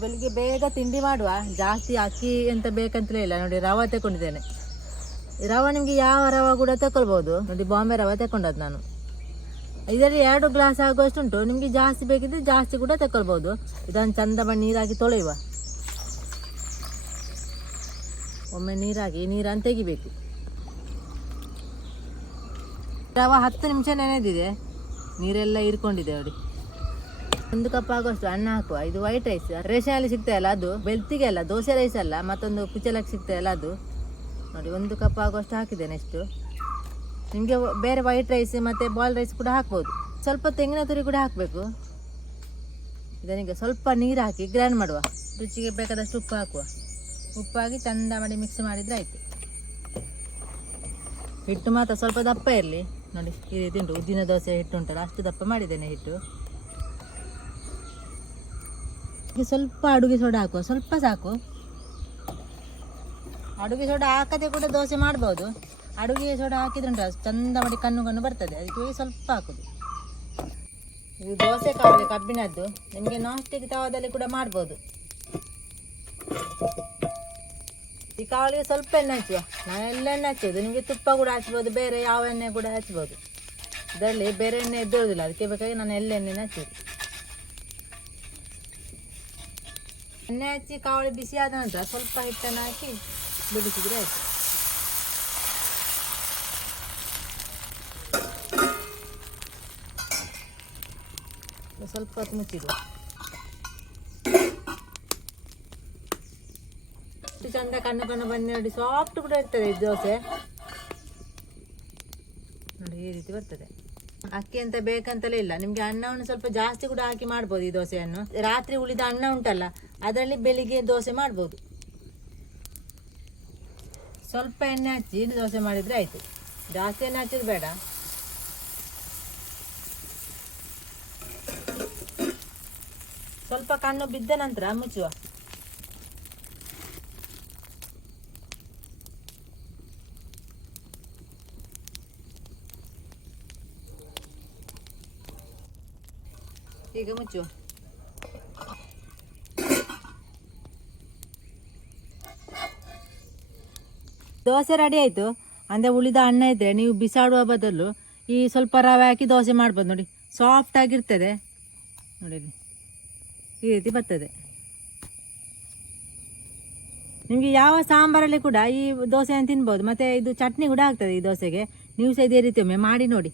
ಬೆಳಿಗ್ಗೆ ಬೇಗ ತಿಂಡಿ ಮಾಡುವ. ಜಾಸ್ತಿ ಅಕ್ಕಿ ಎಂತ ಬೇಕಂತಲೇ ಇಲ್ಲ ನೋಡಿ. ರವೆ ತಗೊಂಡಿದ್ದೇನೆ. ರವೆ ನಿಮಗೆ ಯಾವ ರವೆ ಕೂಡ ತಗೊಳ್ಬೋದು ನೋಡಿ. ಬಾಂಬೆ ರವೆ ತಗೊಂಡದ್ದು ನಾನು. ಇದರಲ್ಲಿ 2 ಗ್ಲಾಸ್ ಆಗುವಷ್ಟು ಉಂಟು. ನಿಮಗೆ ಜಾಸ್ತಿ ಬೇಕಿದ್ರೆ ಜಾಸ್ತಿ ಕೂಡ ತಗೊಳ್ಬೋದು. ಇದನ್ನು ಚಂದ ಮಾಡಿ ನೀರಾಗಿ ತೊಳೆಯುವ. ಒಮ್ಮೆ ನೀರನ್ನು ತೆಗಿಬೇಕು. ರವೆ 10 ನಿಮಿಷ ನೆನೆದಿದೆ. ನೀರೆಲ್ಲ ಹೀರ್ಕೊಂಡಿದೆ ನೋಡಿ. 1 ಕಪ್ ಆಗುವಷ್ಟು ಅನ್ನ ಹಾಕುವ. ಇದು ವೈಟ್ ರೈಸ್, ರೇಷನಲ್ಲಿ ಸಿಗ್ತಾಯಲ್ಲ ಅದು, ಬೆಳ್ತಿಗೆ ಅಲ್ಲ, ದೋಸೆ ರೈಸ್ ಅಲ್ಲ, ಮತ್ತೊಂದು ಕುಚಲಕ್ಕೆ ಸಿಗ್ತಾಯಲ್ಲ ಅದು ನೋಡಿ. 1 ಕಪ್ ಆಗುವಷ್ಟು ಹಾಕಿದ್ದೇನೆ. ಎಷ್ಟು ನಿಮಗೆ ಬೇರೆ ವೈಟ್ ರೈಸ್ ಮತ್ತು ಬಾಯ್ಲ್ ರೈಸ್ ಕೂಡ ಹಾಕ್ಬೋದು. ಸ್ವಲ್ಪ ತೆಂಗಿನ ತುರಿ ಕೂಡ ಹಾಕಬೇಕು. ಇದನಿಗೆ ಸ್ವಲ್ಪ ನೀರು ಹಾಕಿ ಗ್ರೈಂಡ್ ಮಾಡುವ. ರುಚಿಗೆ ಬೇಕಾದಷ್ಟು ಉಪ್ಪು ಹಾಕುವ. ಉಪ್ಪು ಹಾಕಿ ಚಂದ ಮಾಡಿ ಮಿಕ್ಸ್ ಮಾಡಿದರೆ ಆಯಿತು. ಹಿಟ್ಟು ಮಾತ್ರ ಸ್ವಲ್ಪ ದಪ್ಪ ಇರಲಿ ನೋಡಿ. ಈ ರೀತಿ ಉಂಟು, ಉದ್ದಿನ ದೋಸೆ ಹಿಟ್ಟು ಉಂಟಲ್ಲ ಅಷ್ಟು ದಪ್ಪ ಮಾಡಿದ್ದೇನೆ ಹಿಟ್ಟು. ಸ್ವಲ್ಪ ಅಡುಗೆ ಸೋಡಾ ಹಾಕುವ, ಸ್ವಲ್ಪ ಸಾಕು. ಅಡುಗೆ ಸೋಡಾ ಹಾಕದೆ ಕೂಡ ದೋಸೆ ಮಾಡ್ಬೋದು. ಅಡುಗೆ ಸೋಡಾ ಹಾಕಿದ್ರೆ ಉಂಟು ಚಂದ ಮಾಡಿ ಕಣ್ಣು ಬರ್ತದೆ. ಅದಕ್ಕೆ ಸ್ವಲ್ಪ ಹಾಕೋದು. ಇದು ದೋಸೆ ಕಾವಲಿ ಕಬ್ಬಿನದ್ದು. ನಿಮಗೆ ನಾನ್ ಸ್ಟಿಕ್ ತವಾದಲ್ಲಿ ಕೂಡ ಮಾಡ್ಬೋದು. ಈ ಕಾವಲಿಗೆ ಸ್ವಲ್ಪ ಎಣ್ಣೆ ಹಚ್ಚುವ. ನಾನು ಎಲ್ಲ ಎಣ್ಣೆ ಹಚ್ಚೋದು. ನಿಮಗೆ ತುಪ್ಪ ಕೂಡ ಹಚ್ಬೋದು, ಬೇರೆ ಯಾವ ಎಣ್ಣೆ ಕೂಡ ಹಚ್ಬೋದು. ಇದರಲ್ಲಿ ಬೇರೆ ಎಣ್ಣೆ ಎದ್ದೋದಿಲ್ಲ, ಅದಕ್ಕೆ ಬೇಕಾಗಿ ನಾನು ಎಣ್ಣೆನೇ ಹಚ್ಚೋದು. ಎಣ್ಣೆ ಹಚ್ಚಿ ಕಾವಲಿ ಬಿಸಿ ಆದ ನಂತರ ಸ್ವಲ್ಪ ಹಿಟ್ಟನ್ನು ಹಾಕಿ ಬಿಡಿಸಿದ್ರೆ ಆಯಿತು. ಸ್ವಲ್ಪ ಹೊತ್ತು ಮುಚ್ಚಿಡುವ. ಇಷ್ಟು ಚಂದ ಕಣ್ಣು ಬಂದು ನೋಡಿ. ಸಾಫ್ಟ್ ಕೂಡ ಇರ್ತದೆ ಈ ದೋಸೆ ನೋಡಿ. ಈ ರೀತಿ ಬರ್ತದೆ. ಅಕ್ಕಿ ಅಂತ ಬೇಕಂತಲೇ ಇಲ್ಲ. ನಿಮಗೆ ಅನ್ನವನ್ನು ಸ್ವಲ್ಪ ಜಾಸ್ತಿ ಕೂಡ ಹಾಕಿ ಮಾಡ್ಬೋದು. ಈ ದೋಸೆಯನ್ನು ರಾತ್ರಿ ಉಳಿದ ಅನ್ನ ಉಂಟಲ್ಲ ಅದರಲ್ಲಿ ಬೆಳಿಗ್ಗೆ ದೋಸೆ ಮಾಡ್ಬೋದು. ಸ್ವಲ್ಪ ಎಣ್ಣೆ ಹಚ್ಚಿ ದೋಸೆ ಮಾಡಿದರೆ ಆಯಿತು. ಜಾಸ್ತಿ ಎಣ್ಣೆ ಹಚ್ಚಿದ್ದು ಬೇಡ. ಸ್ವಲ್ಪ ಕಣ್ಣು ಬಿದ್ದ ನಂತರ ಮುಚ್ಚುವ. ಈಗ ಮುಚ್ಚುವ. ದೋಸೆ ರೆಡಿ ಆಯಿತು. ಅಂದರೆ ಉಳಿದ ಅನ್ನ ಇದ್ದರೆ ನೀವು ಬಿಸಾಡುವ ಬದಲು ಈ ಸ್ವಲ್ಪ ರವೆ ಹಾಕಿ ದೋಸೆ ಮಾಡ್ಬೋದು ನೋಡಿ. ಸಾಫ್ಟ್ ಆಗಿರ್ತದೆ ನೋಡಿ. ಈ ರೀತಿ ಬರ್ತದೆ. ನಿಮಗೆ ಯಾವ ಸಾಂಬಾರಲ್ಲಿ ಕೂಡ ಈ ದೋಸೆಯನ್ನು ತಿನ್ಬೋದು. ಮತ್ತು ಇದು ಚಟ್ನಿ ಕೂಡ ಆಗ್ತದೆ ಈ ದೋಸೆಗೆ. ನೀವು ಸಹ ಇದೇ ರೀತಿ ಒಮ್ಮೆ ಮಾಡಿ ನೋಡಿ.